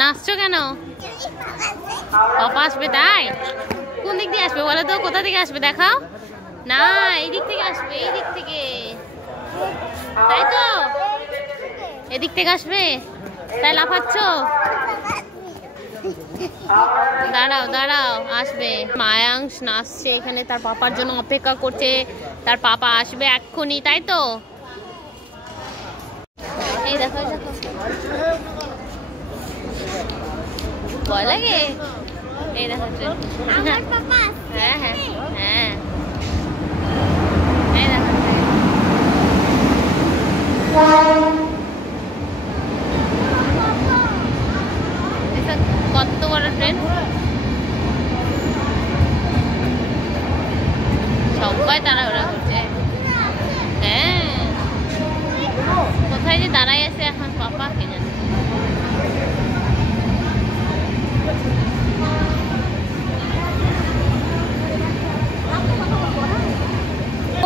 নাচছো কেন? পাপা আসবে তাই? কোন দিক দিয়ে আসবে বলো তো? কোথা থেকে আসবে দেখাও না। এই দিক থেকে আসবে, এই দিক থেকে, তাই তো? এদিক থেকে আসবে তাই লাফাচ্ছ? দাঁড়াও দাঁড়াও, আসবে। মায়াংশ নাচছে এখানে, তার পাপার জন্য অপেক্ষা করছে। তার পাপা আসবে এক্ষুনি, তাই তো? এই দেখো দেখো, ভয় লাগে। এই দেখো, হ্যাঁ হ্যাঁ হ্যাঁ, এই দেখো কত বড় ট্রেন। সবাই তাড়াহুড়া করছে। হ্যাঁ, কোথায় যে দাঁড়াই আছে এখন পাপা কে জানে।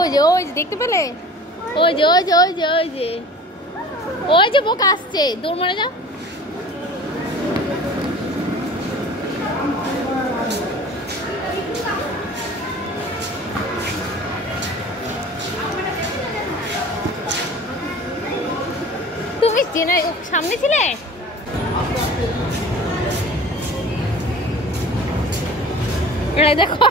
ওই যে ওই যে দেখতে পেলে, ওই যে ওই যে ওই যে ওই যে ওই যে বোকা আসছে, দৌড় মারে যাও। তুমি সামনে ছিলে? দেখো